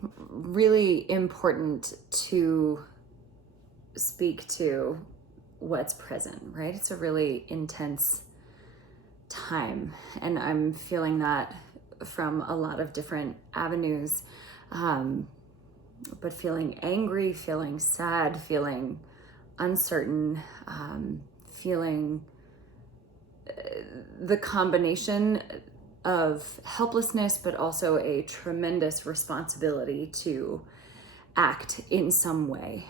really important to speak to what's present, right? It's a really intense time, and I'm feeling that from a lot of different avenues. But feeling angry, feeling sad, feeling uncertain, feeling the combination of helplessness, but also a tremendous responsibility to act in some way,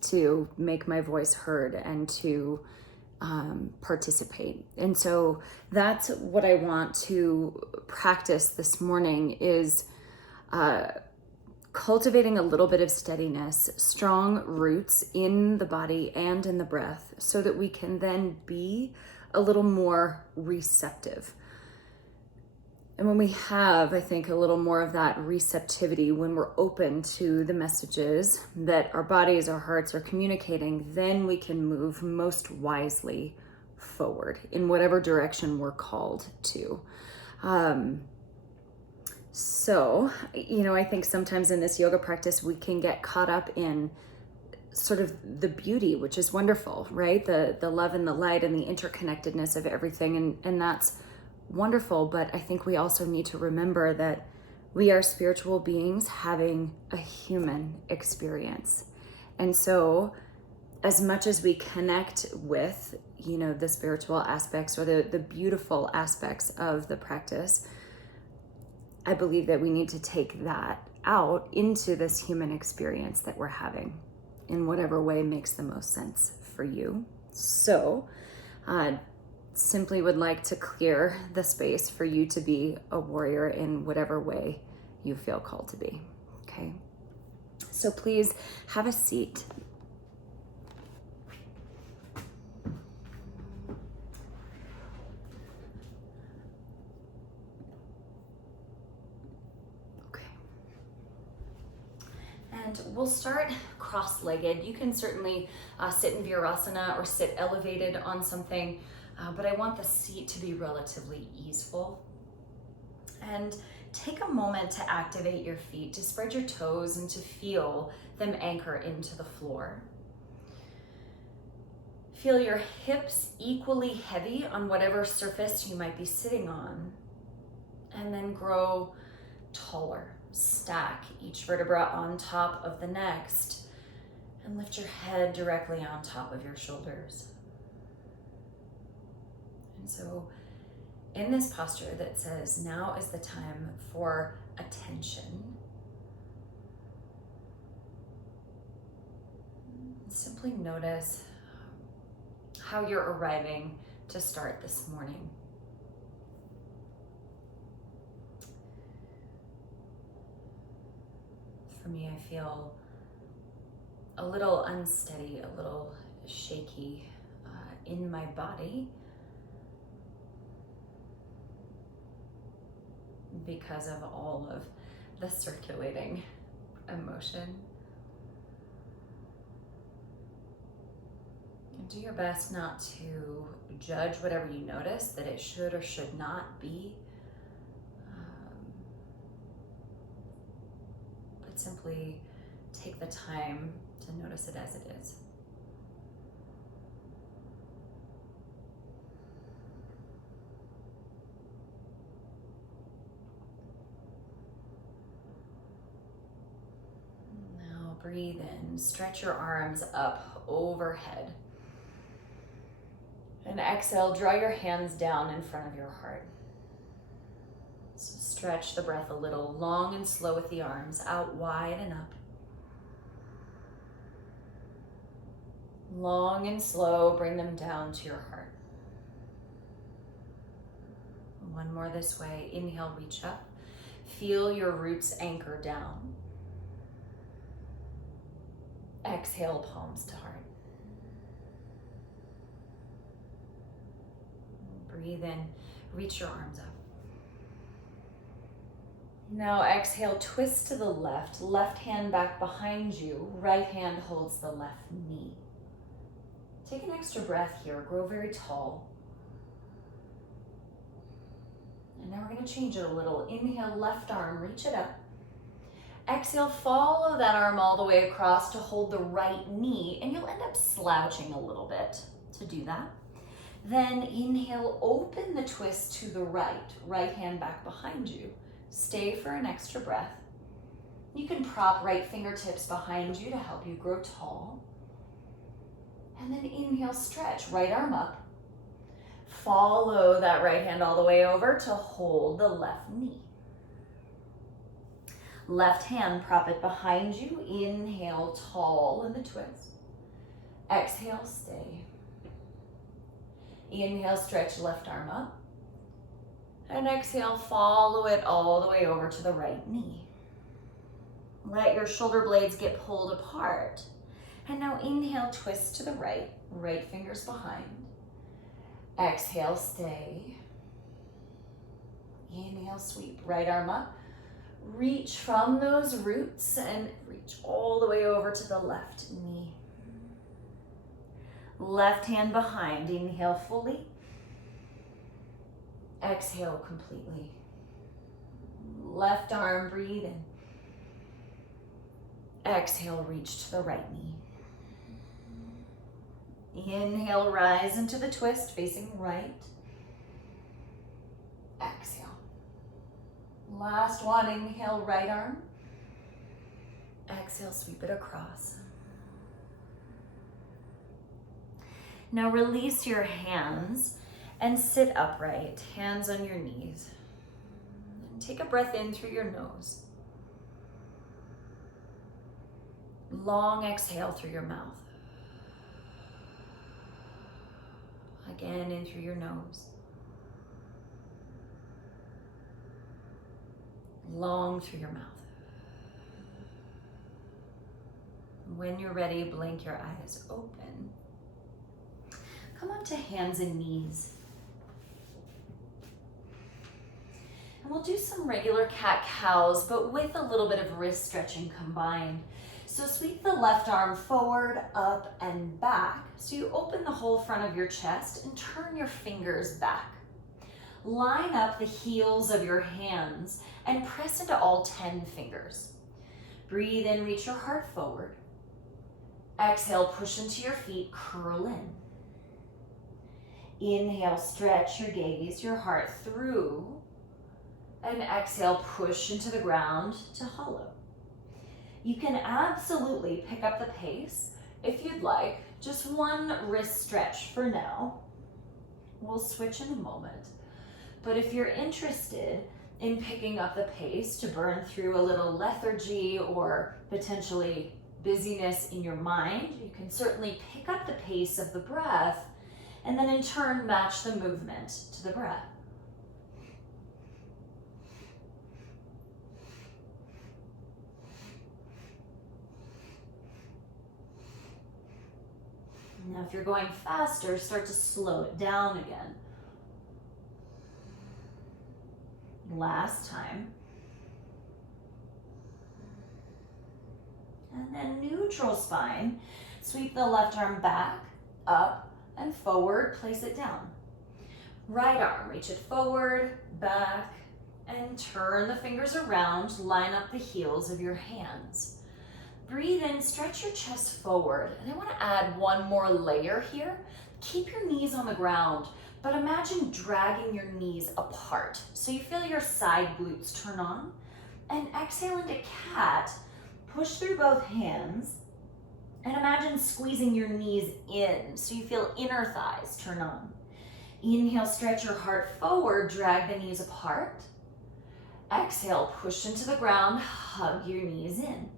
to make my voice heard and to participate. And so that's what I want to practice this morning is cultivating a little bit of steadiness, strong roots in the body and in the breath, so that we can then be a little more receptive. And when we have, I think, a little more of that receptivity, when we're open to the messages that our bodies, our hearts are communicating, then we can move most wisely forward in whatever direction we're called to. So, I think sometimes in this yoga practice, we can get caught up in sort of the beauty, which is wonderful, right? The love and the light and the interconnectedness of everything. And that's wonderful. But I think we also need to remember that we are spiritual beings having a human experience. And so as much as we connect with, the spiritual aspects or the beautiful aspects of the practice, I believe that we need to take that out into this human experience that we're having in whatever way makes the most sense for you. So, simply would like to clear the space for you to be a warrior in whatever way you feel called to be. Okay? So please have a seat. And we'll start cross-legged. You can certainly sit in Virasana or sit elevated on something, but I want the seat to be relatively easeful. And take a moment to activate your feet, to spread your toes and to feel them anchor into the floor. Feel your hips equally heavy on whatever surface you might be sitting on, and then grow taller. Stack each vertebra on top of the next and lift your head directly on top of your shoulders. And so in this posture that says now is the time for attention, simply notice how you're arriving to start this morning. For me, I feel a little unsteady, a little shaky in my body because of all of the circulating emotion. And do your best not to judge whatever you notice that it should or should not be. Simply take the time to notice it as it is. Now breathe in, stretch your arms up overhead. And exhale, draw your hands down in front of your heart. So stretch the breath a little, long and slow with the arms, out wide and up. Long and slow, bring them down to your heart. One more this way. Inhale, reach up. Feel your roots anchor down. Exhale, palms to heart. Breathe in, reach your arms up. Now exhale, twist to the left. Left hand back behind you. Right hand holds the left knee. Take an extra breath here. Grow very tall. And now we're going to change it a little. Inhale, left arm, reach it up. Exhale, follow that arm all the way across to hold the right knee, and you'll end up slouching a little bit to do that. Then inhale, open the twist to the right hand back behind you. Stay for an extra breath. You can prop right fingertips behind you to help you grow tall. And then inhale, stretch, right arm up. Follow that right hand all the way over to hold the left knee. Left hand, prop it behind you. Inhale, tall in the twist. Exhale, stay. Inhale, stretch left arm up. And exhale, follow it all the way over to the right knee. Let your shoulder blades get pulled apart. And now inhale, twist to the right fingers behind. Exhale, stay. Inhale, sweep, right arm up. Reach from those roots and reach all the way over to the left knee. Left hand behind, inhale fully. Exhale completely. Left arm, breathe in. Exhale, reach to the right knee. Inhale, rise into the twist, facing right. Exhale. Last one, inhale, right arm. Exhale, sweep it across. Now release your hands and sit upright, hands on your knees. And take a breath in through your nose. Long exhale through your mouth. Again, in through your nose. Long through your mouth. When you're ready, blink your eyes open. Come up to hands and knees. And we'll do some regular cat-cows, but with a little bit of wrist stretching combined. So sweep the left arm forward, up, and back. So you open the whole front of your chest and turn your fingers back. Line up the heels of your hands and press into all 10 fingers. Breathe in, reach your heart forward. Exhale, push into your feet, curl in. Inhale, stretch your gaze, your heart through. And exhale, push into the ground to hollow. You can absolutely pick up the pace if you'd like. Just one wrist stretch for now. We'll switch in a moment. But if you're interested in picking up the pace to burn through a little lethargy or potentially busyness in your mind, you can certainly pick up the pace of the breath and then in turn match the movement to the breath. Now, if you're going faster, start to slow it down again. Last time. And then neutral spine. Sweep the left arm back, up, and forward. Place it down. Right arm, reach it forward, back, and turn the fingers around. Line up the heels of your hands. Breathe in, stretch your chest forward. And I want to add one more layer here. Keep your knees on the ground, but imagine dragging your knees apart. So you feel your side glutes turn on. And exhale into cat. Push through both hands. And imagine squeezing your knees in. So you feel inner thighs turn on. Inhale, stretch your heart forward. Drag the knees apart. Exhale, push into the ground. Hug your knees in.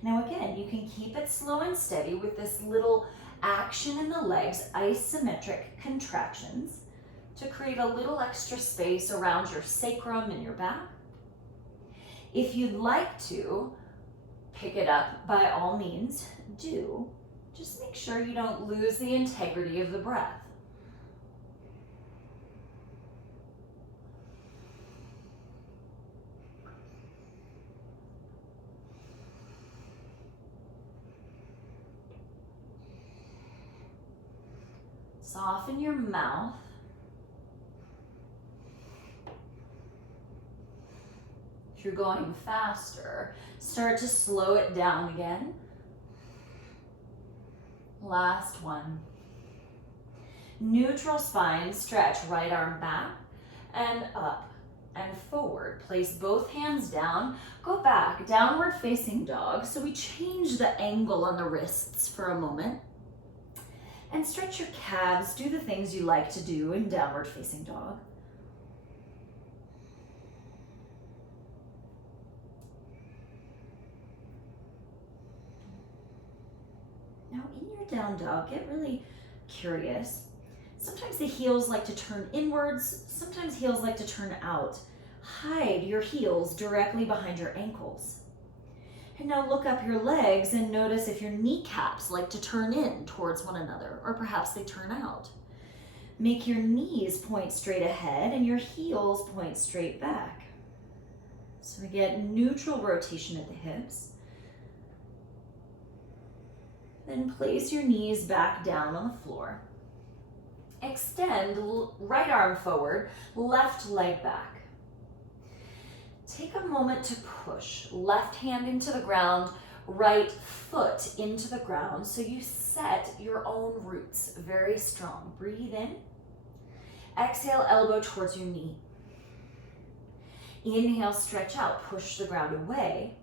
Now again, you can keep it slow and steady with this little action in the legs, isometric contractions, to create a little extra space around your sacrum and your back. If you'd like to pick it up, by all means, do. Just make sure you don't lose the integrity of the breath. Soften your mouth. If you're going faster, start to slow it down again. Last one. Neutral spine, stretch right arm back and up and forward. Place both hands down, go back, downward facing dog. So we change the angle on the wrists for a moment. And stretch your calves, do the things you like to do in downward facing dog. Now in your down dog, get really curious. Sometimes the heels like to turn inwards, sometimes heels like to turn out. Hide your heels directly behind your ankles. And now look up your legs and notice if your kneecaps like to turn in towards one another, or perhaps they turn out. Make your knees point straight ahead and your heels point straight back. So we get neutral rotation at the hips. Then place your knees back down on the floor. Extend right arm forward, left leg back. Take a moment to push left hand into the ground, right foot into the ground so you set your own roots very strong. Breathe in. Exhale, elbow towards your knee. Inhale, stretch out, push the ground away.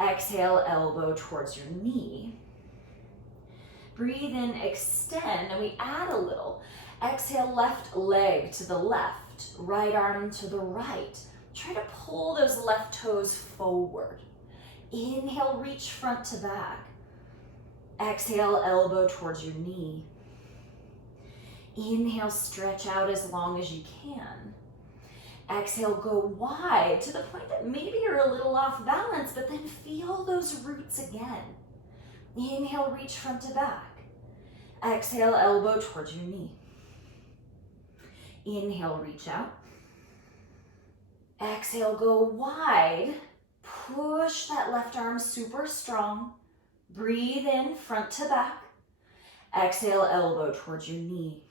Exhale, elbow towards your knee. Breathe in, extend, and we add a little. Exhale, left leg to the left, right arm to the right. Try to pull those left toes forward. Inhale, reach front to back. Exhale, elbow towards your knee. Inhale, stretch out as long as you can. Exhale, go wide to the point that maybe you're a little off balance, but then feel those roots again. Inhale, reach front to back. Exhale, elbow towards your knee. Inhale, reach out. Exhale, go wide. Push that left arm super strong. Breathe in, front to back. Exhale, elbow towards your knee.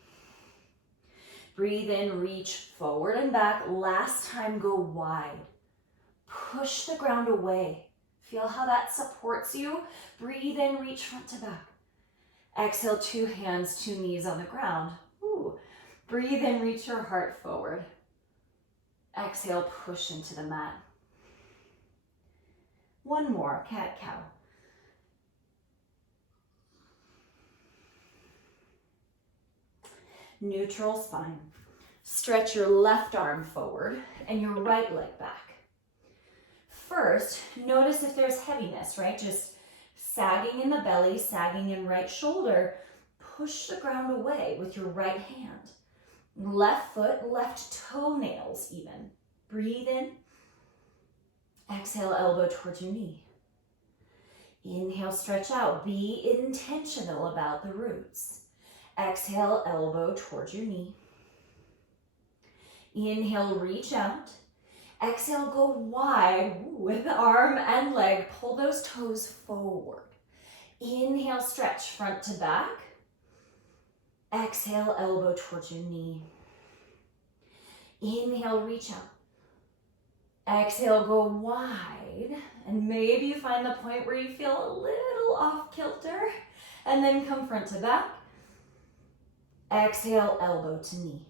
Breathe in, reach forward and back. Last time, go wide. Push the ground away. Feel how that supports you. Breathe in, reach front to back. Exhale, two hands, two knees on the ground. Ooh. Breathe in, reach your heart forward. Exhale, push into the mat. One more, cat-cow. Neutral spine. Stretch your left arm forward and your right leg back. First, notice if there's heaviness, right? Just sagging in the belly, sagging in right shoulder. Push the ground away with your right hand. Left foot, left toenails even. Breathe in. Exhale, elbow towards your knee. Inhale, stretch out. Be intentional about the roots. Exhale, elbow towards your knee. Inhale, reach out. Exhale, go wide with arm and leg. Pull those toes forward. Inhale, stretch front to back. Exhale, elbow towards your knee. Inhale, reach out. Exhale, go wide. And maybe you find the point where you feel a little off kilter. And then come front to back. Exhale, elbow to knee.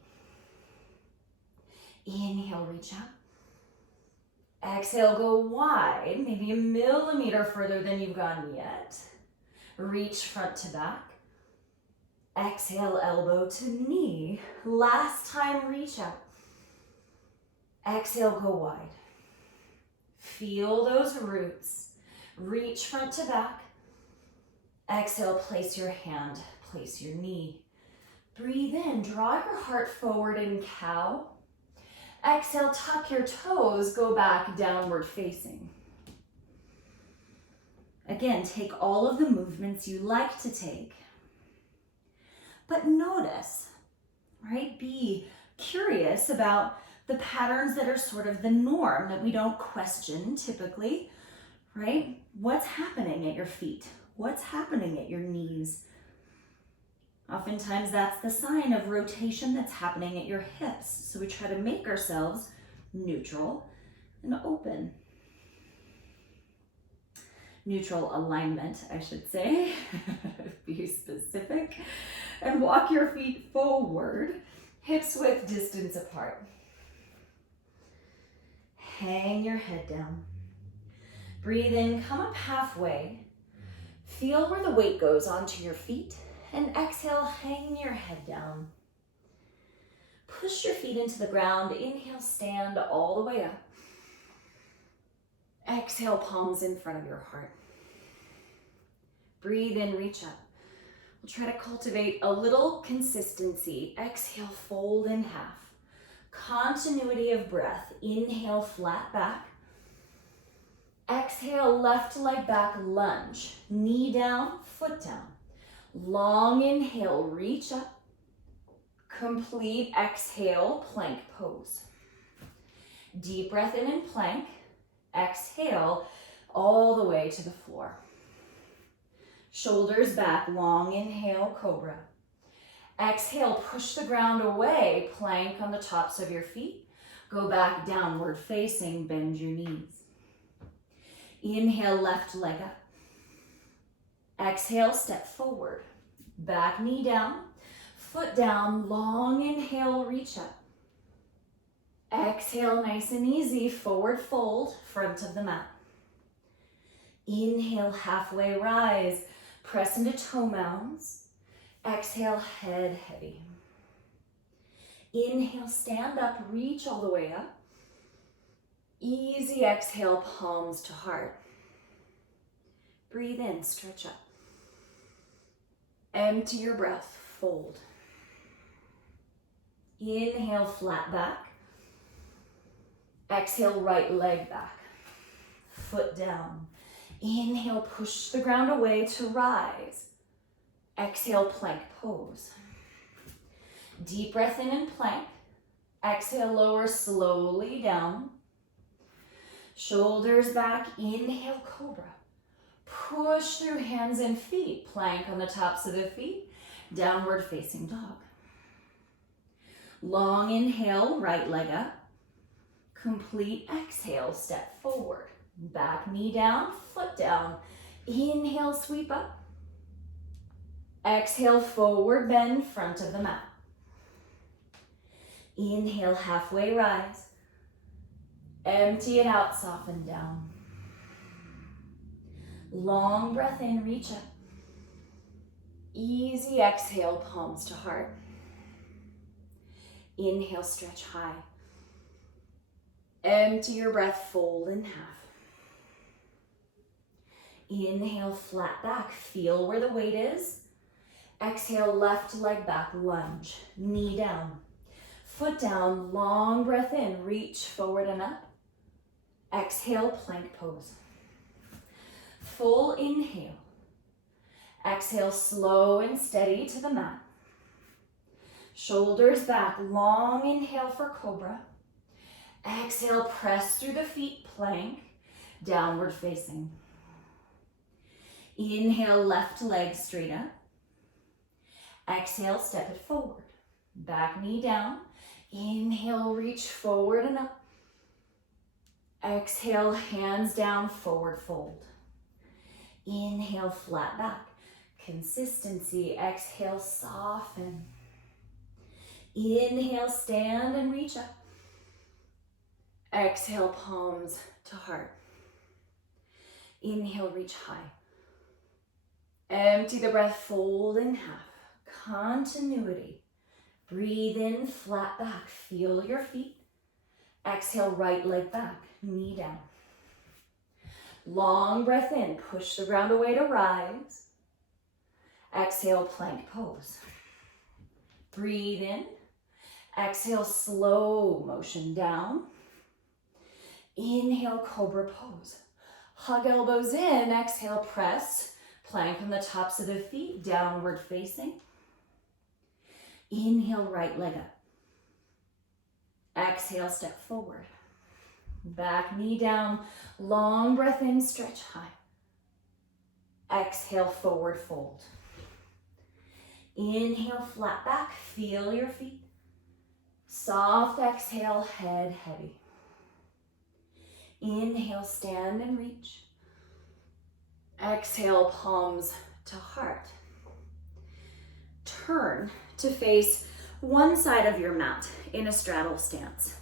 Inhale, reach out. Exhale, go wide, maybe a millimeter further than you've gone yet. Reach front to back. Exhale, elbow to knee. Last time, reach out. Exhale, go wide. Feel those roots. Reach front to back. Exhale, place your hand, place your knee. Breathe in, draw your heart forward in cow. Exhale, tuck your toes, go back downward facing. Again, take all of the movements you like to take. But notice, right? Be curious about the patterns that are sort of the norm that we don't question typically, right? What's happening at your feet? What's happening at your knees? Oftentimes that's the sign of rotation that's happening at your hips. So we try to make ourselves neutral and open. Neutral alignment, I should say. Be specific. And walk your feet forward, hips width distance apart. Hang your head down. Breathe in, come up halfway. Feel where the weight goes onto your feet. And exhale, hang your head down. Push your feet into the ground. Inhale, stand all the way up. Exhale, palms in front of your heart. Breathe in, reach up. We'll try to cultivate a little consistency. Exhale, fold in half. Continuity of breath. Inhale, flat back. Exhale, left leg back, lunge. Knee down, foot down. Long inhale, reach up. Complete exhale, plank pose. Deep breath in plank. Exhale all the way to the floor. Shoulders back, long inhale, cobra. Exhale, push the ground away, plank on the tops of your feet. Go back, downward facing, bend your knees. Inhale, left leg up. Exhale, step forward. Back knee down, foot down, long inhale, reach up. Exhale, nice and easy, forward fold, front of the mat. Inhale, halfway rise, press into toe mounds. Exhale, head heavy. Inhale, stand up, reach all the way up. Easy exhale, palms to heart. Breathe in, stretch up. Empty your breath, fold. Inhale, flat back. Exhale, right leg back. Foot down. Inhale, push the ground away to rise. Exhale, plank pose. Deep breath in plank. Exhale, lower slowly down. Shoulders back, inhale, cobra. Push through hands and feet. Plank on the tops of the feet. Downward facing dog. Long inhale, right leg up. Complete exhale, step forward. Back knee down, foot down. Inhale, sweep up. Exhale, forward bend, front of the mat. Inhale, halfway rise. Empty it out, soften down. Long breath in, reach up. Easy exhale, palms to heart. Inhale, stretch high. Empty your breath, fold in half. Inhale, flat back, feel where the weight is. Exhale, left leg back, lunge, knee down. Foot down, long breath in, reach forward and up. Exhale, plank pose. Full inhale. Exhale, slow and steady to the mat. Shoulders back, long inhale for cobra. Exhale, press through the feet, plank, downward facing. Inhale, left leg straight up. Exhale, step it forward. Back knee down. Inhale, reach forward and up. Exhale, hands down, forward fold. Inhale, flat back. Consistency. Exhale, soften. Inhale, stand and reach up. Exhale, palms to heart. Inhale, reach high. Empty the breath, fold in half. Continuity. Breathe in, flat back. Feel your feet. Exhale, right leg back, knee down. Long breath in, push the ground away to rise. Exhale, plank pose. Breathe in. Exhale, slow motion down. Inhale, cobra pose. Hug elbows in, exhale, press. Plank on the tops of the feet, downward facing. Inhale, right leg up. Exhale, step forward. Back knee down, long breath in, stretch high. Exhale, forward fold. Inhale, flat back, feel your feet. Soft exhale, head heavy. Inhale, stand and reach. Exhale, palms to heart. Turn to face one side of your mat in a straddle stance.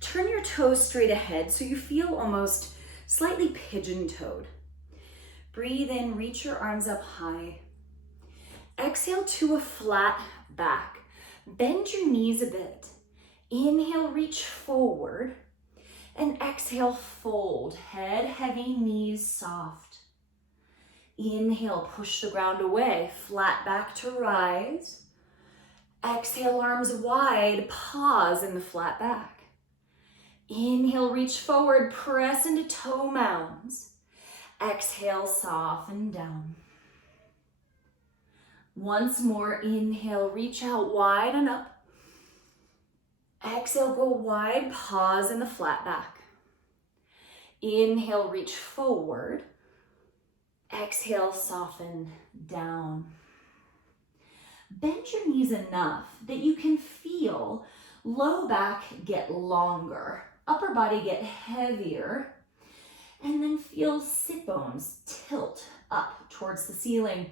Turn your toes straight ahead so you feel almost slightly pigeon-toed. Breathe in, reach your arms up high. Exhale to a flat back. Bend your knees a bit. Inhale, reach forward. And exhale, fold. Head heavy, knees soft. Inhale, push the ground away. Flat back to rise. Exhale, arms wide. Pause in the flat back. Inhale, reach forward. Press into toe mounds. Exhale, soften down. Once more, inhale, reach out wide and up. Exhale, go wide, pause in the flat back. Inhale, reach forward. Exhale, soften down. Bend your knees enough that you can feel low back get longer, upper body get heavier, and then feel sit bones tilt up towards the ceiling.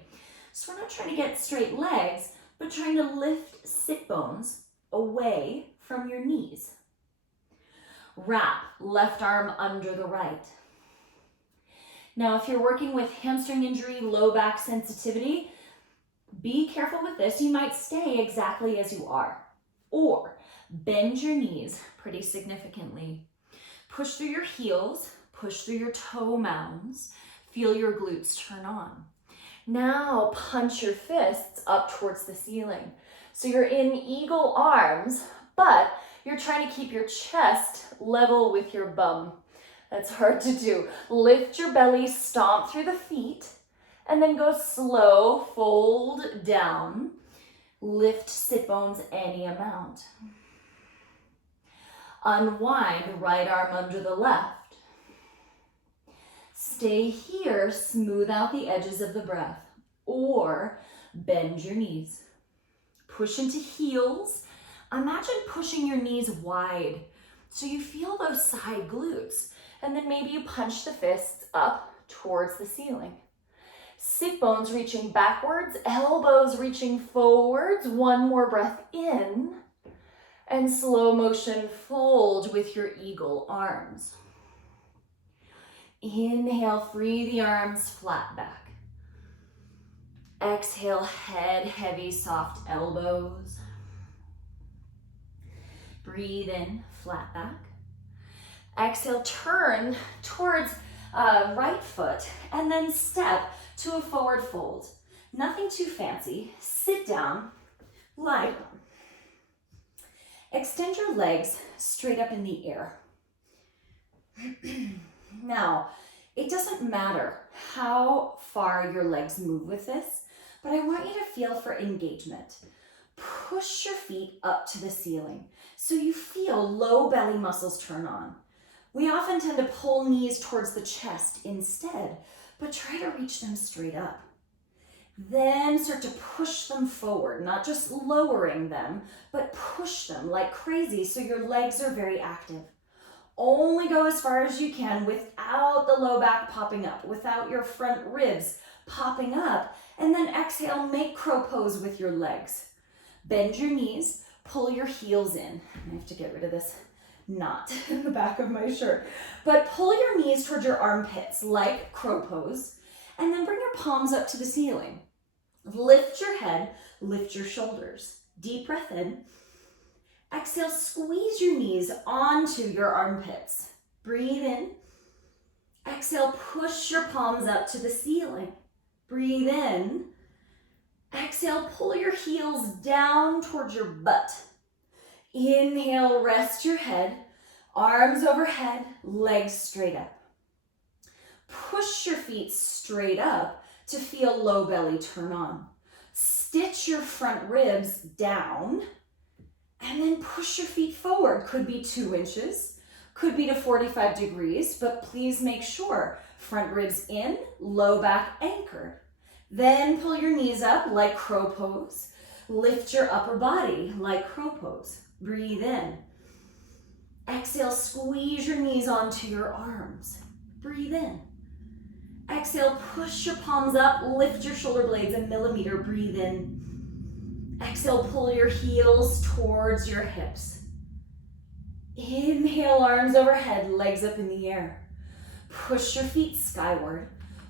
So we're not trying to get straight legs, but trying to lift sit bones away from your knees. Wrap left arm under the right. Now, if you're working with hamstring injury, low back sensitivity, be careful with this. You might stay exactly as you are, or bend your knees pretty significantly. Push through your heels, push through your toe mounds, feel your glutes turn on. Now punch your fists up towards the ceiling. So you're in eagle arms, but you're trying to keep your chest level with your bum. That's hard to do. Lift your belly, stomp through the feet, and then go slow, fold down. Lift sit bones any amount. Unwind, right arm under the left. Stay here, smooth out the edges of the breath, or bend your knees. Push into heels. Imagine pushing your knees wide so you feel those side glutes, and then maybe you punch the fists up towards the ceiling. Sit bones reaching backwards, elbows reaching forwards. One more breath in, and slow motion fold with your eagle arms. Inhale, free the arms, flat back. Exhale, head heavy, soft elbows. Breathe in, flat back. Exhale, turn towards right foot and then step to a forward fold. Nothing too fancy. Sit down, lie down. Extend your legs straight up in the air. Now, it doesn't matter how far your legs move with this, but I want you to feel for engagement. Push your feet up to the ceiling so you feel low belly muscles turn on. We often tend to pull knees towards the chest instead, but try to reach them straight up. Then start to push them forward, not just lowering them, but push them like crazy so your legs are very active. Only go as far as you can without the low back popping up, without your front ribs popping up, and then exhale, make crow pose with your legs. Bend your knees, pull your heels in. I have to get rid of this knot in the back of my shirt. But pull your knees towards your armpits like crow pose, and then bring your palms up to the ceiling. Lift your head, lift your shoulders. Deep breath in. Exhale, squeeze your knees onto your armpits. Breathe in. Exhale, push your palms up to the ceiling. Breathe in. Exhale, pull your heels down towards your butt. Inhale, rest your head, arms overhead, legs straight up. Push your feet straight up to feel low belly turn on. Stitch your front ribs down, and then push your feet forward. Could be 2 inches, could be to 45 degrees, but please make sure front ribs in, low back anchored. Then pull your knees up like crow pose. Lift your upper body like crow pose. Breathe in. Exhale, squeeze your knees onto your arms. Breathe in. Exhale, push your palms up, lift your shoulder blades a millimeter, breathe in. Exhale, pull your heels towards your hips. Inhale, arms overhead, legs up in the air. Push your feet skyward.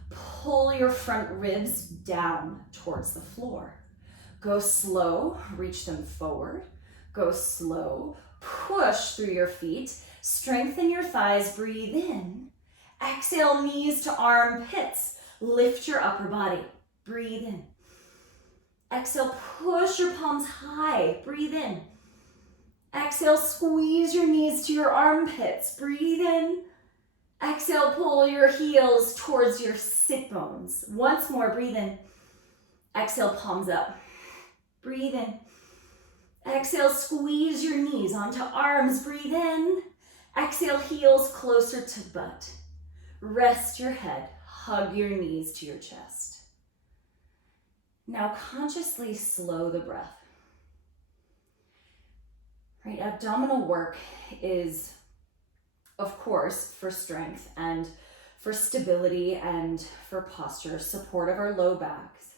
Pull your front ribs down towards the floor. Go slow, reach them forward. Go slow, push through your feet. Strengthen your thighs, breathe in. Exhale, knees to armpits. Lift your upper body, breathe in. Exhale, push your palms high, breathe in. Exhale, squeeze your knees to your armpits, breathe in. Exhale, pull your heels towards your sit bones. Once more, breathe in. Exhale, palms up, breathe in. Exhale, squeeze your knees onto arms, breathe in. Exhale, heels closer to butt. Rest your head, hug your knees to your chest. Now consciously slow the breath. Right, abdominal work is, of course, for strength and for stability and for posture, support of our low backs.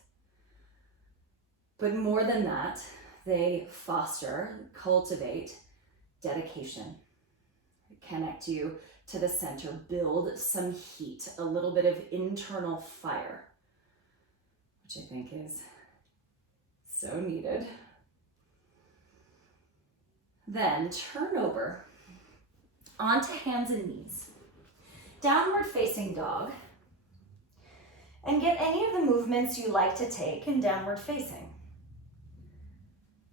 But more than that, they foster, cultivate dedication, connect you to the center, build some heat, a little bit of internal fire, which I think is so needed. Then turn over onto hands and knees, downward facing dog, and get any of the movements you like to take in downward facing.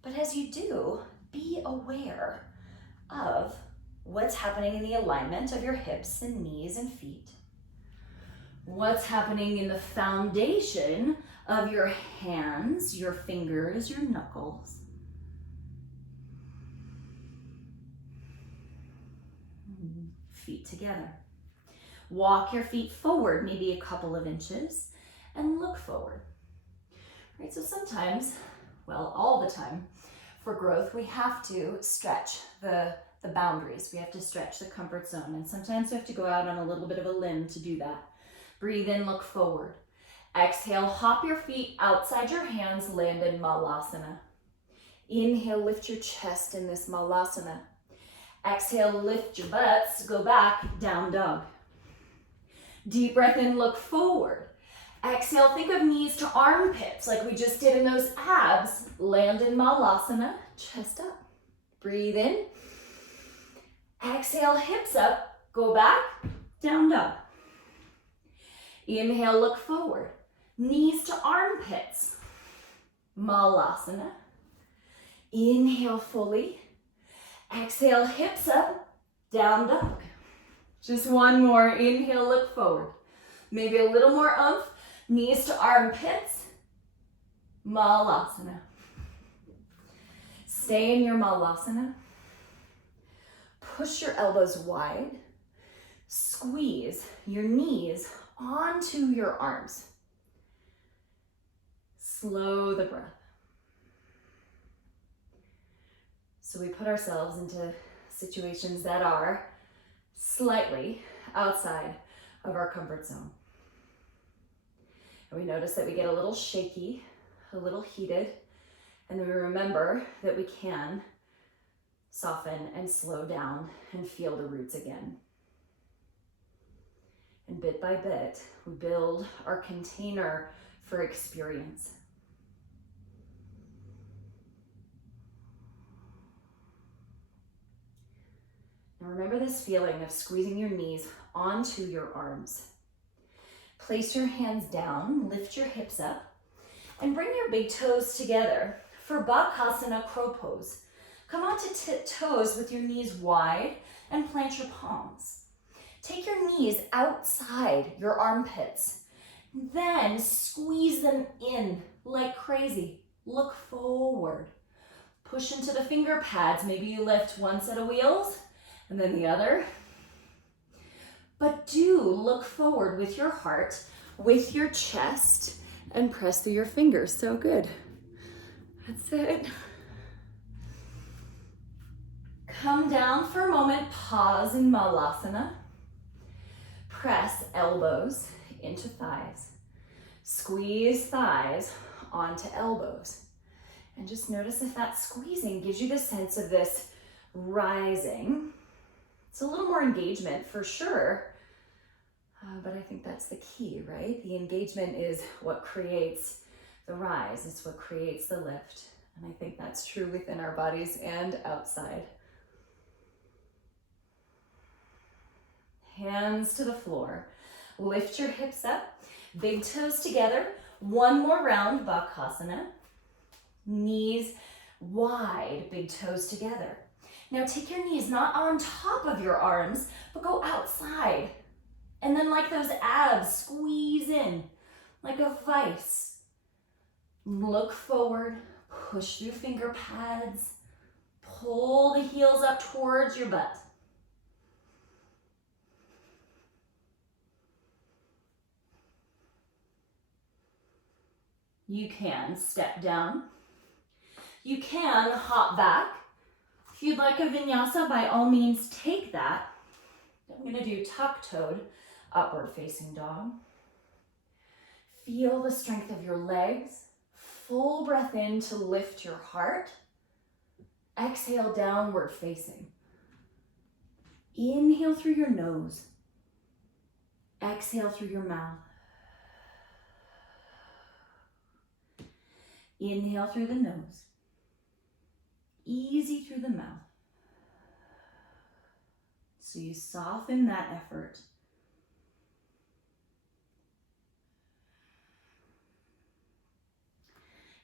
But as you do, be aware of what's happening in the alignment of your hips and knees and feet. What's happening in the foundation of your hands, your fingers, your knuckles. Feet together. Walk your feet forward, maybe a couple of inches, and look forward. Right, so sometimes, well, all the time, for growth, we have to stretch the boundaries. We have to stretch the comfort zone, and sometimes we have to go out on a little bit of a limb to do that. Breathe in, look forward. Exhale, hop your feet outside your hands, land in Malasana. Inhale, lift your chest in this Malasana. Exhale, lift your butts, go back, down dog. Deep breath in, look forward. Exhale, think of knees to armpits like we just did in those abs. Land in Malasana, chest up. Breathe in. Exhale, hips up, go back, down dog. Inhale, look forward. Knees to armpits. Malasana. Inhale fully. Exhale, hips up, down dog. Just one more. Inhale, look forward. Maybe a little more oomph. Knees to armpits. Malasana. Stay in your Malasana. Push your elbows wide. Squeeze your knees onto your arms. Slow the breath. So we put ourselves into situations that are slightly outside of our comfort zone. And we notice that we get a little shaky, a little heated, and then we remember that we can soften and slow down and feel the roots again. And bit by bit, we build our container for experience. Now remember this feeling of squeezing your knees onto your arms. Place your hands down, lift your hips up, and bring your big toes together for Bakasana crow pose. Come onto toes with your knees wide and plant your palms. Take your knees outside your armpits. Then squeeze them in like crazy. Look forward. Push into the finger pads. Maybe you lift one set of wheels and then the other. But do look forward with your heart, with your chest, and press through your fingers. So good. That's it. Come down for a moment, pause in Malasana. Press elbows into thighs. Squeeze thighs onto elbows. And just notice if that squeezing gives you the sense of this rising. It's a little more engagement for sure, but I think that's the key, right? The engagement is what creates the rise. It's what creates the lift. And I think that's true within our bodies and outside. Hands to the floor. Lift your hips up. Big toes together. One more round, Bakasana. Knees wide, big toes together. Now take your knees not on top of your arms, but go outside. And then like those abs, squeeze in like a vice. Look forward, push through finger pads, pull the heels up towards your butt. You can step down. You can hop back. If you'd like a vinyasa, by all means, take that. I'm gonna do tuck-toed, upward facing dog. Feel the strength of your legs. Full breath in to lift your heart. Exhale, downward facing. Inhale through your nose. Exhale through your mouth. Inhale through the nose. Easy through the mouth. So you soften that effort.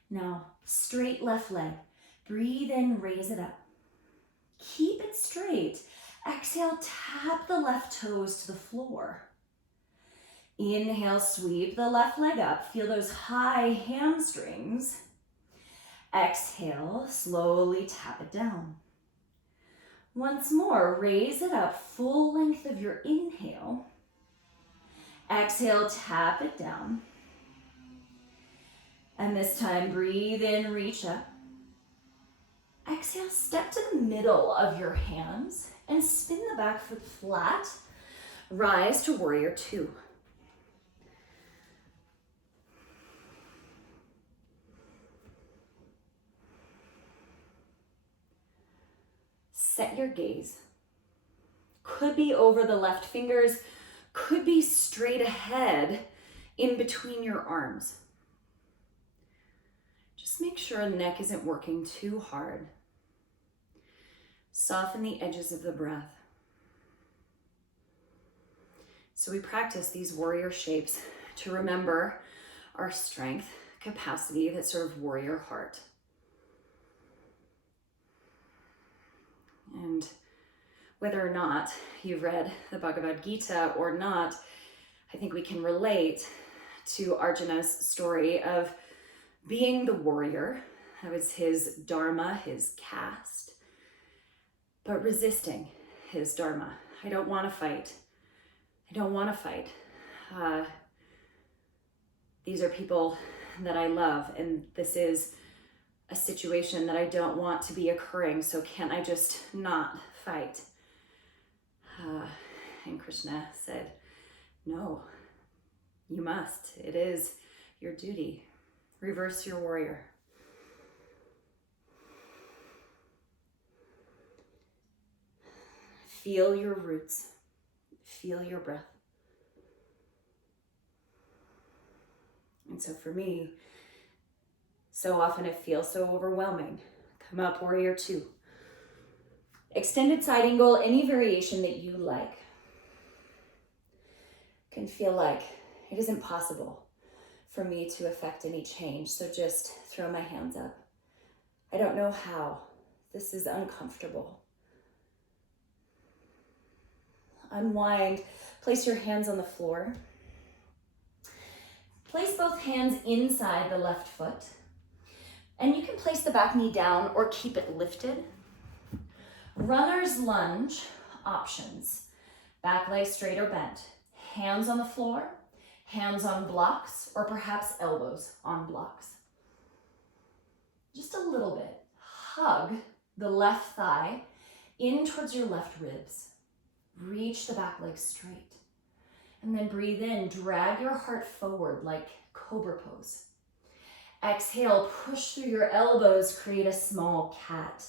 Now, straight left leg. Breathe in, raise it up. Keep it straight. Exhale, tap the left toes to the floor. Inhale, sweep the left leg up. Feel those high hamstrings. Exhale, slowly tap it down. Once more, raise it up, full length of your inhale. Exhale, tap it down. And this time, breathe in, reach up. Exhale, step to the middle of your hands and spin the back foot flat. Rise to warrior two. Set your gaze. Could be over the left fingers, could be straight ahead in between your arms. Just make sure the neck isn't working too hard. Soften the edges of the breath. So we practice these warrior shapes to remember our strength, capacity, that sort of warrior heart. And whether or not you've read the Bhagavad Gita or not, I think we can relate to Arjuna's story of being the warrior. That was his dharma, his caste, but resisting his dharma. I don't want to fight. I don't want to fight. These are people that I love, and this is a situation that I don't want to be occurring, so can't I just not fight? And Krishna said, no, you must. It is your duty. Reverse your warrior. Feel your roots. Feel your breath. And so for me, so often it feels so overwhelming. Come up, warrior two. Extended side angle, any variation that you like. Can feel like it isn't possible for me to affect any change, so just throw my hands up. I don't know how. This is uncomfortable. Unwind, place your hands on the floor. Place both hands inside the left foot. And you can place the back knee down or keep it lifted. Runner's lunge options. Back leg straight or bent. Hands on the floor, hands on blocks, or perhaps elbows on blocks. Just a little bit. Hug the left thigh in towards your left ribs. Reach the back leg straight. And then breathe in, drag your heart forward like cobra pose. Exhale, push through your elbows, create a small cat.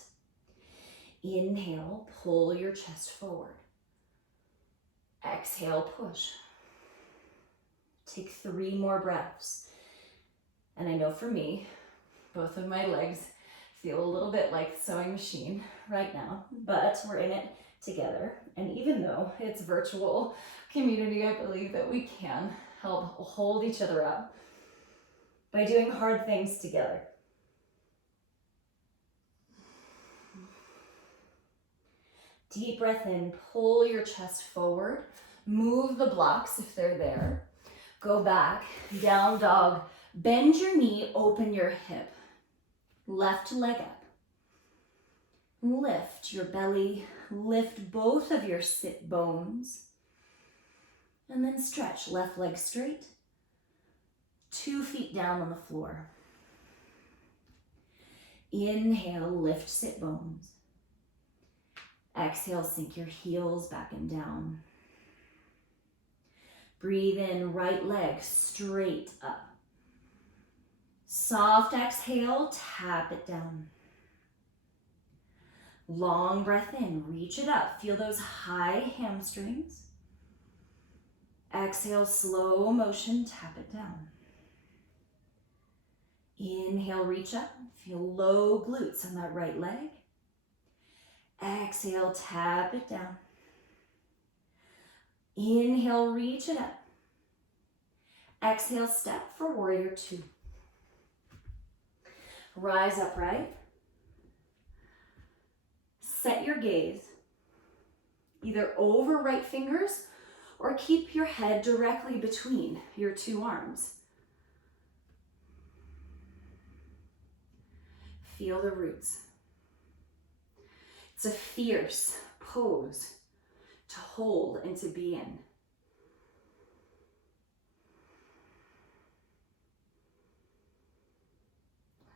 Inhale, pull your chest forward. Exhale, push. Take 3 more breaths. And I know for me, both of my legs feel a little bit like the sewing machine right now, but we're in it together. And even though it's virtual community, I believe that we can help hold each other up by doing hard things together. Deep breath in, pull your chest forward, move the blocks if they're there. Go back, down dog, bend your knee, open your hip. Left leg up. Lift your belly, lift both of your sit bones, and then stretch left leg straight, 2 feet down on the floor. Inhale, lift sit bones. Exhale, sink your heels back and down. Breathe in, right leg straight up. Soft exhale, tap it down. Long breath in, reach it up. Feel those high hamstrings. Exhale, slow motion, tap it down. Inhale, reach up. Feel low glutes on that right leg. Exhale, tap it down. Inhale, reach it up. Exhale, step for warrior 2. Rise upright. Set your gaze either over right fingers or keep your head directly between your 2 arms. Feel the roots. It's a fierce pose to hold and to be in.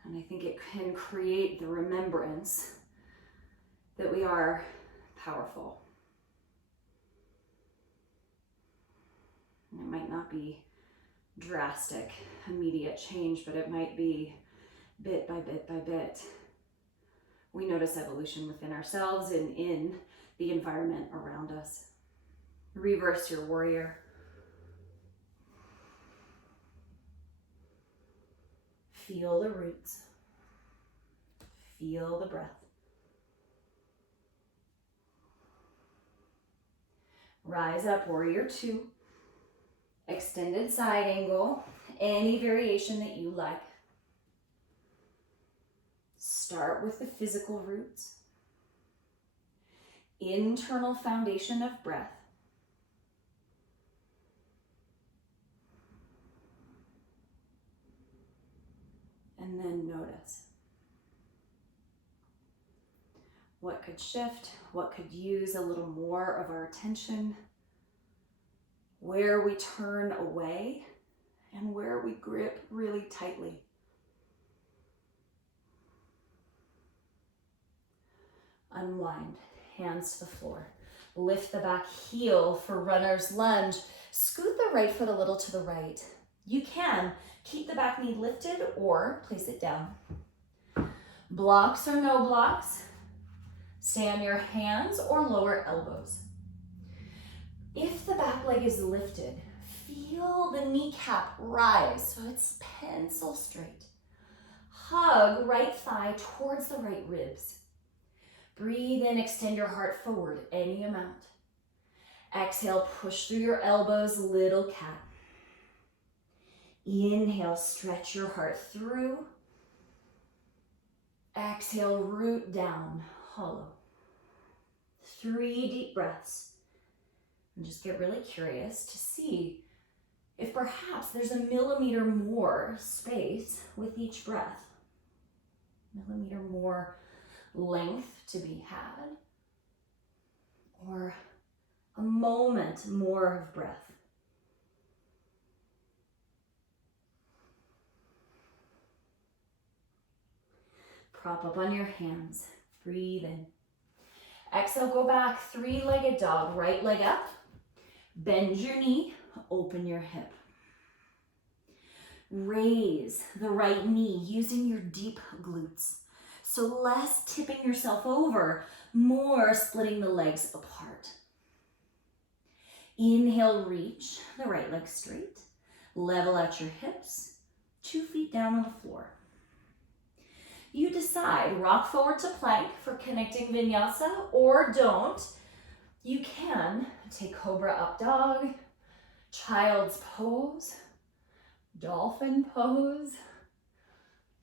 And I think it can create the remembrance that we are powerful. And it might not be drastic, immediate change, but it might be bit by bit by bit. We notice evolution within ourselves and in the environment around us. Reverse your warrior. Feel the roots. Feel the breath. Rise up, warrior 2. Extended side angle, any variation that you like. Start with the physical roots. Internal foundation of breath. And then notice what could shift, what could use a little more of our attention, where we turn away, and where we grip really tightly. Unwind, hands to the floor. Lift the back heel for runner's lunge. Scoot the right foot a little to the right. You can keep the back knee lifted or place it down. Blocks or no blocks, stay on your hands or lower elbows. If the back leg is lifted, feel the kneecap rise so it's pencil straight. Hug right thigh towards the right ribs. Breathe in, extend your heart forward any amount. Exhale, push through your elbows, little cat. Inhale, stretch your heart through. Exhale, root down, hollow. 3 deep breaths. And just get really curious to see if perhaps there's a millimeter more space with each breath. Millimeter more length to be had, or a moment more of breath. Prop up on your hands, breathe in. Exhale, go back, three-legged dog, right leg up. Bend your knee, open your hip. Raise the right knee using your deep glutes. So less tipping yourself over, more splitting the legs apart. Inhale, reach the right leg straight. Level out your hips, 2 feet down on the floor. You decide, rock forward to plank for connecting vinyasa, or don't. You can take cobra up dog, child's pose, dolphin pose.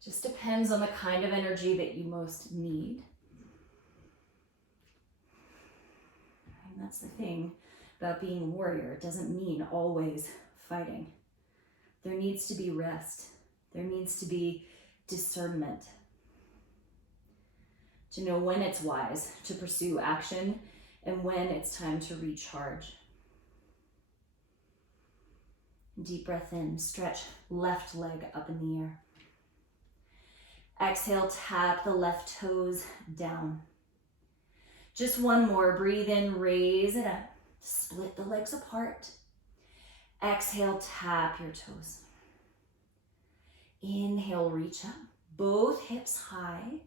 Just depends on the kind of energy that you most need. And that's the thing about being a warrior. It doesn't mean always fighting. There needs to be rest. There needs to be discernment. To know when it's wise to pursue action and when it's time to recharge. Deep breath in, stretch left leg up in the air. Exhale, tap the left toes down. Just one more, breathe in, raise it up. Split the legs apart. Exhale, tap your toes. Inhale, reach up, both hips high.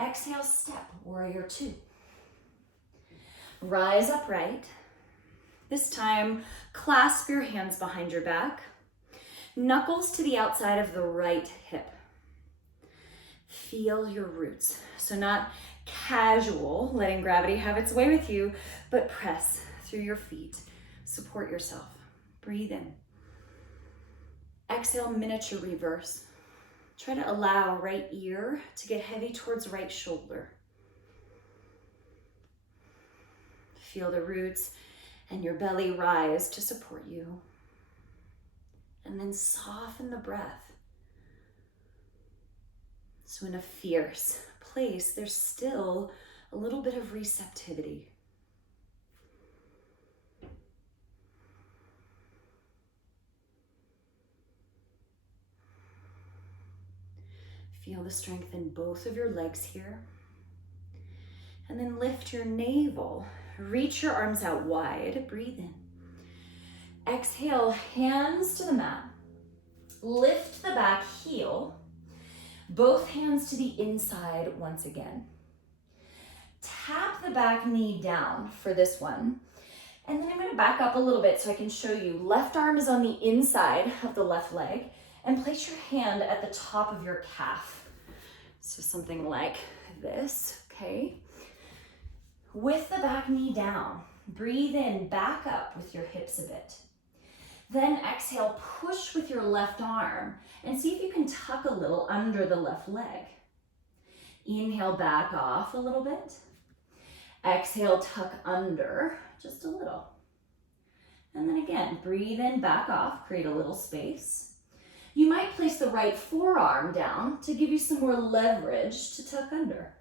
Exhale, step, warrior two. Rise upright. This time, clasp your hands behind your back. Knuckles to the outside of the right hip. Feel your roots. So not casual, letting gravity have its way with you, but press through your feet. Support yourself. Breathe in. Exhale, miniature reverse. Try to allow right ear to get heavy towards right shoulder. Feel the roots and your belly rise to support you. And then soften the breath. So in a fierce place, there's still a little bit of receptivity. Feel the strength in both of your legs here. And then lift your navel. Reach your arms out wide. Breathe in. Exhale, hands to the mat. Lift the back heel. Both hands to the inside once again. Tap the back knee down for this one. And then I'm going to back up a little bit so I can show you. Left arm is on the inside of the left leg. And place your hand at the top of your calf. So something like this, okay? With the back knee down, breathe in, back up with your hips a bit. Then exhale, push with your left arm and see if you can tuck a little under the left leg. Inhale, back off a little bit. Exhale, tuck under just a little. And then again, breathe in, back off, create a little space. You might place the right forearm down to give you some more leverage to tuck under.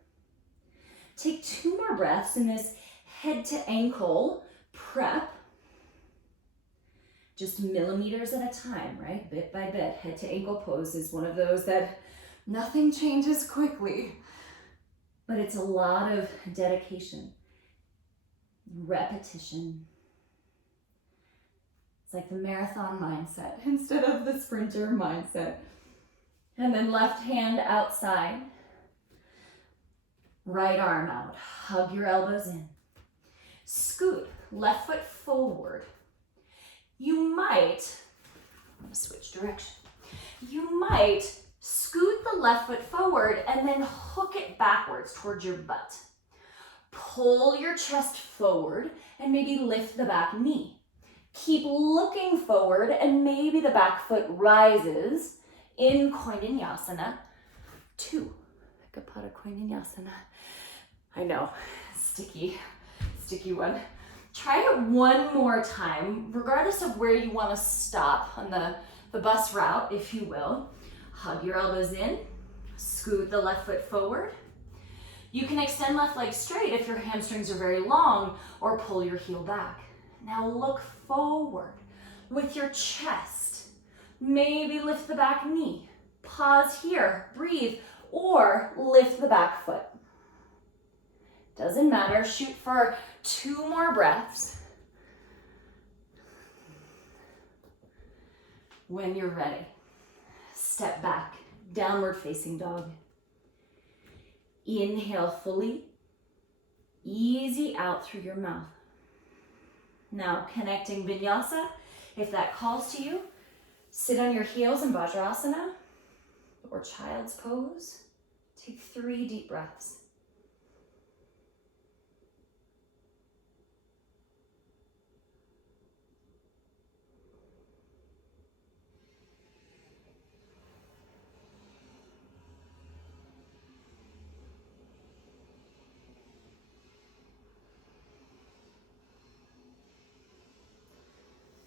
Take 2 more breaths in this head to ankle prep. Just millimeters at a time, right? Bit by bit. Head to ankle pose is one of those that nothing changes quickly, but it's a lot of dedication, repetition. It's like the marathon mindset instead of the sprinter mindset. And then left hand outside. Right arm out. Hug your elbows in. Scoot. Left foot forward. You might, I'm going to switch direction. You might scoot the left foot forward and then hook it backwards towards your butt. Pull your chest forward and maybe lift the back knee. Keep looking forward and maybe the back foot rises in Koininyasana 2. Kapata Koininyasana. I know, sticky one. Try it one more time, regardless of where you want to stop on the bus route, if you will. Hug your elbows in, scoot the left foot forward. You can extend left leg straight if your hamstrings are very long, or pull your heel back. Now look forward with your chest. Maybe lift the back knee. Pause here, breathe, or lift the back foot. Doesn't matter. Shoot for 2 more breaths. When you're ready, step back, downward facing dog. Inhale fully, easy out through your mouth. Now connecting vinyasa, if that calls to you, sit on your heels in Vajrasana or child's pose. Take 3 deep breaths.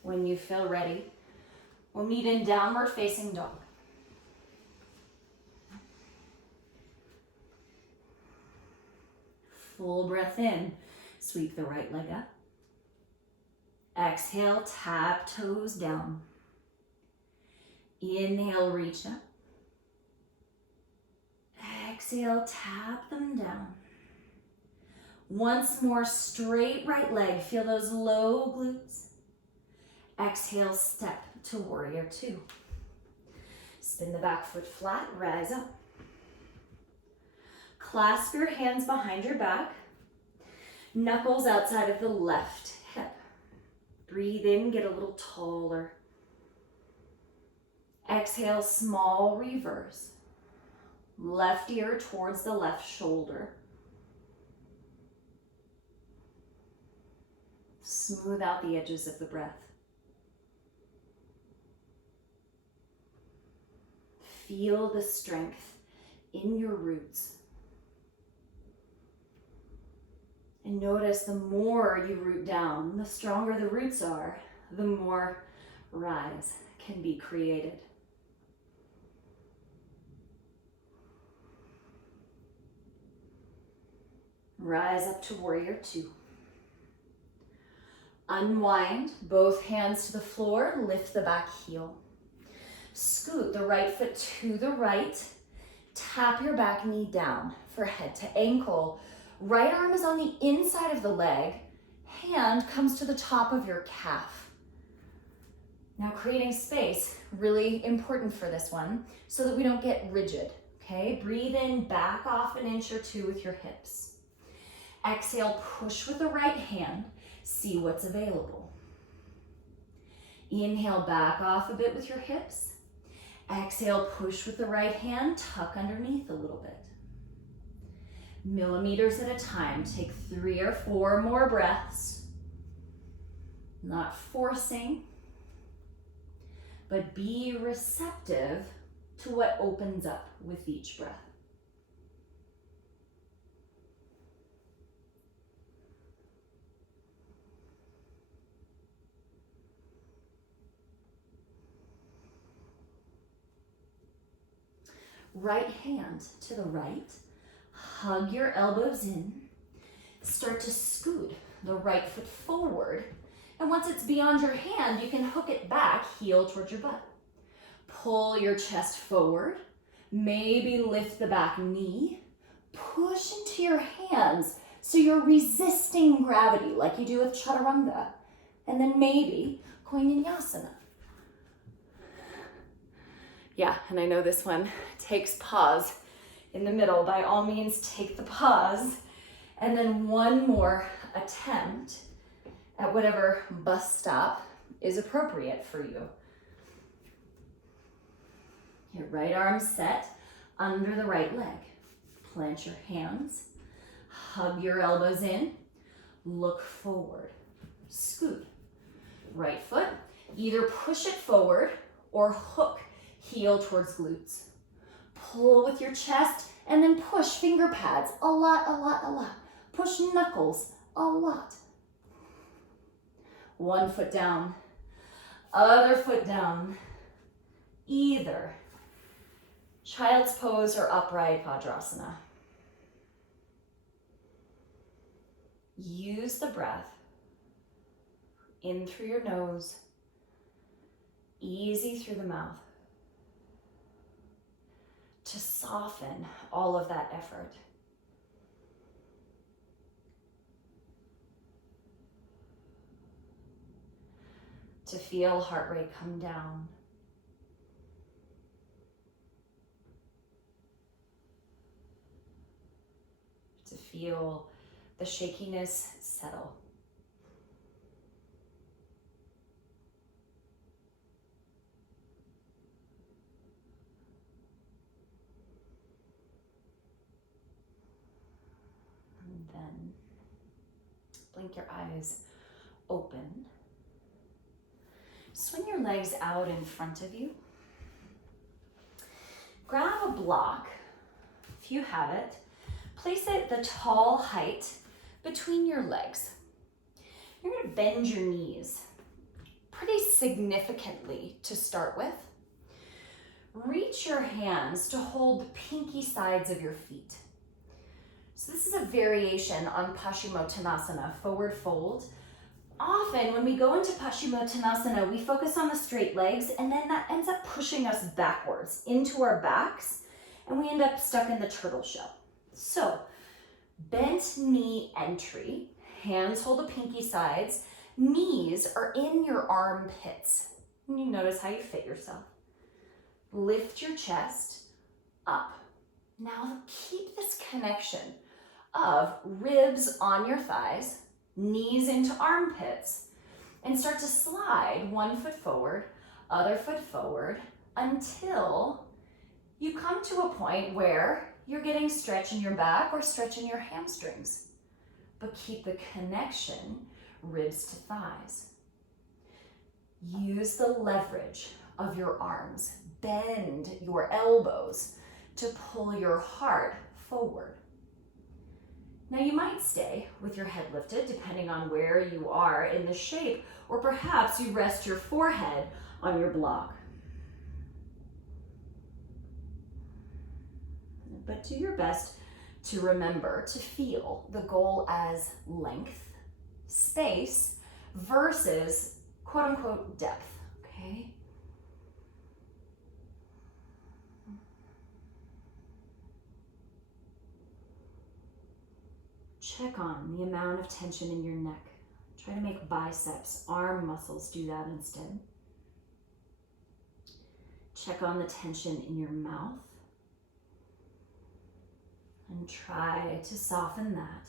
When you feel ready, we'll meet in downward facing dog. Full breath in, sweep the right leg up. Exhale, tap toes down. Inhale, reach up. Exhale, tap them down. Once more, straight right leg, feel those low glutes. Exhale, step to warrior 2. Spin the back foot flat, rise up. Clasp your hands behind your back. Knuckles outside of the left hip. Breathe in, get a little taller. Exhale, small reverse. Left ear towards the left shoulder. Smooth out the edges of the breath. Feel the strength in your roots. And notice the more you root down, the stronger the roots are, the more rise can be created. Rise up to warrior 2. Unwind, both hands to the floor, lift the back heel. Scoot the right foot to the right. Tap your back knee down for head to ankle. Right arm is on the inside of the leg. Hand comes to the top of your calf. Now creating space, really important for this one, so that we don't get rigid, okay? Breathe in, back off an inch or 2 with your hips. Exhale, push with the right hand, see what's available. Inhale, back off a bit with your hips. Exhale, push with the right hand, tuck underneath a little bit. Millimeters at a time, take 3 or 4 more breaths. Not forcing, but be receptive to what opens up with each breath. Right hand to the right, hug your elbows in, start to scoot the right foot forward, and once it's beyond your hand, you can hook it back, heel towards your butt. Pull your chest forward, maybe lift the back knee, push into your hands so you're resisting gravity like you do with chaturanga, and then maybe koininyasana. Yeah, and I know this one takes pause in the middle. By all means, take the pause. And then one more attempt at whatever bus stop is appropriate for you. Your right arm set under the right leg. Plant your hands. Hug your elbows in. Look forward. Scoot. Right foot. Either push it forward or hook heel towards glutes. Pull with your chest and then push finger pads a lot, a lot, a lot. Push knuckles a lot. One foot down, other foot down. Either child's pose or upright Vajrasana. Use the breath in through your nose, easy through the mouth, to soften all of that effort. to feel heart rate come down. To feel the shakiness settle. And then blink your eyes open. Swing your legs out in front of you. Grab a block, if you have it. Place it the tall height between your legs. You're going to bend your knees pretty significantly to start with. Reach your hands to hold the pinky sides of your feet. So this is a variation on Paschimottanasana, forward fold. Often when we go into Paschimottanasana, we focus on the straight legs, and then that ends up pushing us backwards into our backs, and we end up stuck in the turtle shell. So, bent knee entry, hands hold the pinky sides, knees are in your armpits. And you notice how you fit yourself. Lift your chest up. Now keep this connection of ribs on your thighs, knees into armpits, and start to slide one foot forward, other foot forward, until you come to a point where you're getting stretch in your back or stretch in your hamstrings. But keep the connection, ribs to thighs. Use the leverage of your arms. Bend your elbows to pull your heart forward. Now you might stay with your head lifted depending on where you are in the shape, or perhaps you rest your forehead on your block. But do your best to remember to feel the goal as length, space, versus quote unquote depth, okay? Check on the amount of tension in your neck. Try to make biceps, arm muscles do that instead. Check on the tension in your mouth. And try to soften that.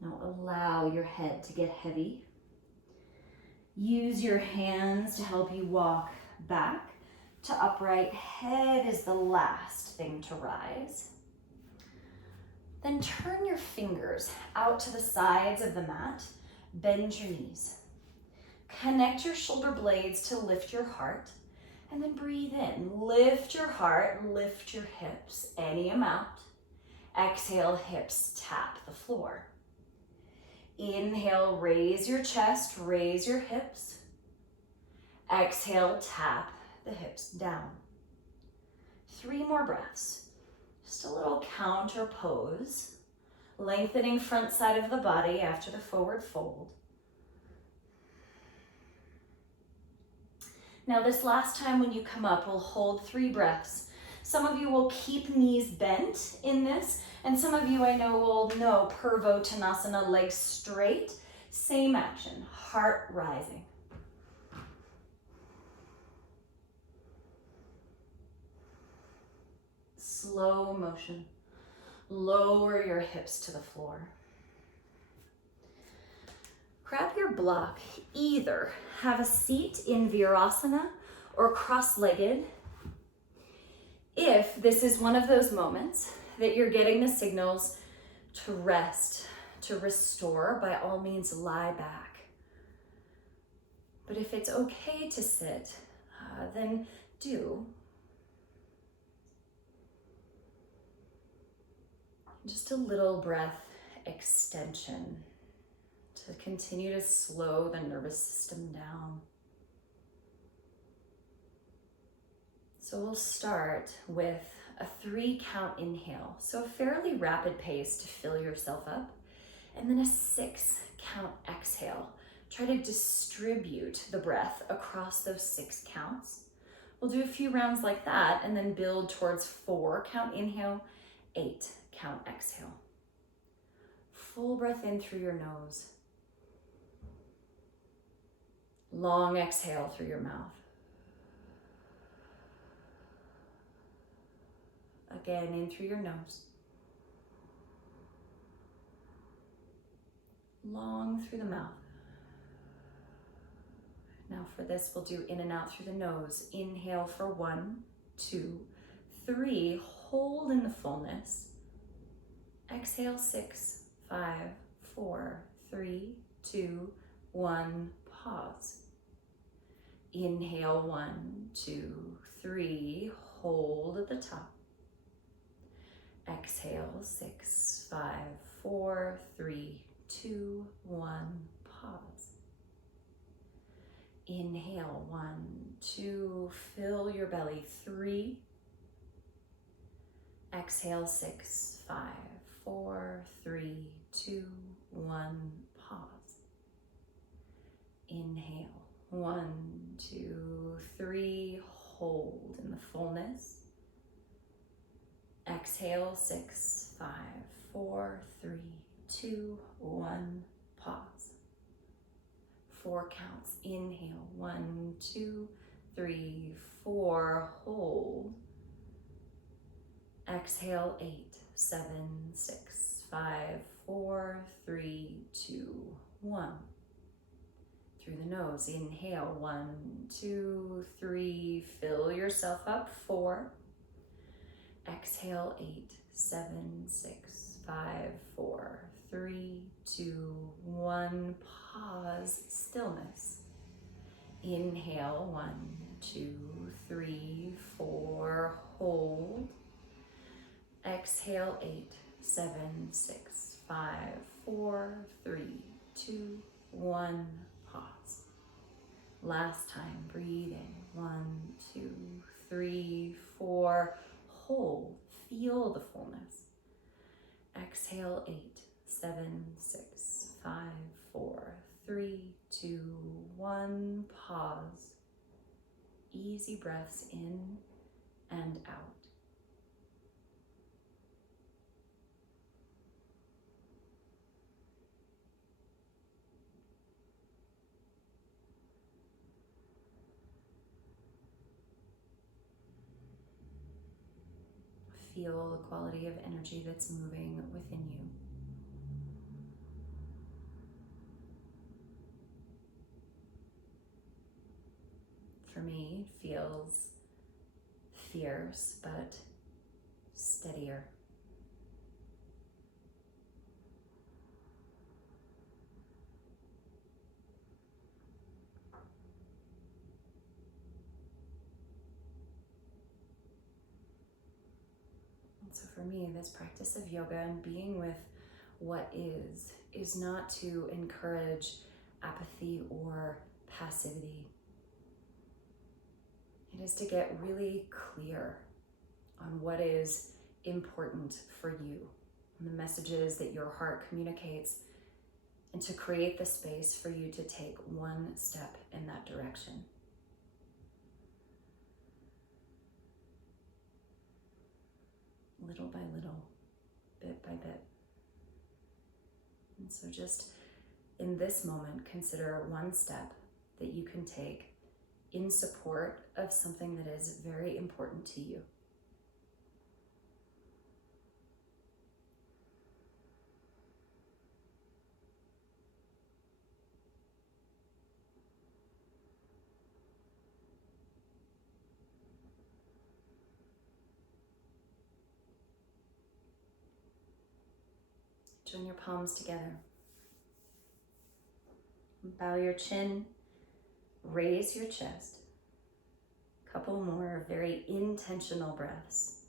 Now allow your head to get heavy. Use your hands to help you walk back to upright. Head is the last thing to rise. Then turn your fingers out to the sides of the mat. Bend your knees. Connect your shoulder blades to lift your heart. And then breathe in. Lift your heart, lift your hips, any amount. Exhale, hips tap the floor. Inhale, raise your chest, raise your hips. Exhale, tap the hips down. 3 more breaths. Just a little counter pose, lengthening front side of the body after the forward fold. Now this last time when you come up, we'll hold 3 breaths. Some of you will keep knees bent in this, and some of you I know will know Purvottanasana, legs straight. Same action, heart rising. Slow motion. Lower your hips to the floor. Grab your block. Either have a seat in Virasana or cross-legged. If this is one of those moments that you're getting the signals to rest, to restore, by all means lie back. But if it's okay to sit, then do. Just a little breath extension to continue to slow the nervous system down. So we'll start with a 3 count inhale. So a fairly rapid pace to fill yourself up. And then a 6 count exhale Try to distribute the breath across those 6 counts. We'll do a few rounds like that and then build towards 4 count inhale, 8 count exhale. Full breath in through your nose. Long exhale through your mouth. Again, in through your nose. Long through the mouth. Now for this, we'll do in and out through the nose. Inhale for 1, 2, 3. Hold in the fullness. Exhale, 6, 5, 4, 3, 2, 1. Pause. Inhale, 1, 2, 3. Hold at the top. Exhale, 6, 5, 4, 3, 2, 1. Pause. Inhale, 1, 2, fill your belly, 3. Exhale, 6, 5, 4, 3, 2, 1. Pause. Inhale, 1, 2, 3, hold in the fullness. Exhale, 6, 5, 4, 3, 2, 1. Pause. 4 counts. Inhale, 1, 2, 3, 4. Hold. Exhale, 8, 7, 6, 5, 4, 3, 2, 1. Through the nose, inhale, 1, 2, 3. Fill yourself up, 4. Exhale, 8, 7, 6, 5, 4, 3, 2, 1. Pause, stillness. Inhale, 1, 2, 3, 4. Hold. Exhale, 8, 7, 6, 5, 4, 3, 2, 1. Pause. Last time, breathing. 1, 2, 3, 4. Hold. Feel the fullness. Exhale, 8, 7, 6, 5, 4, 3, 2, 1. Pause. Easy breaths in and out. Feel the quality of energy that's moving within you. For me, it feels fierce, but steadier. So for me, this practice of yoga and being with what is not to encourage apathy or passivity. It is to get really clear on what is important for you, and the messages that your heart communicates, and to create the space for you to take one step in that direction. Little by little, bit by bit. And so just in this moment, consider one step that you can take in support of something that is very important to you. Join your palms together. Bow your chin, raise your chest. Couple more very intentional breaths.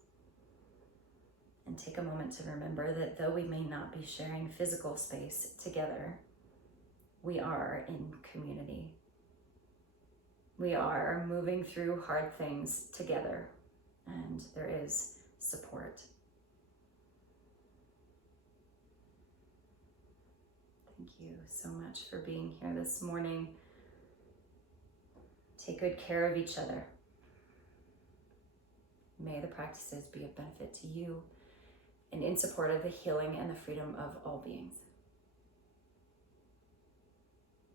And take a moment to remember that though we may not be sharing physical space together, we are in community. We are moving through hard things together, and there is support. Thank you. you so much for being here this morning. Take good care of each other. May the practices be of benefit to you and in support of the healing and the freedom of all beings.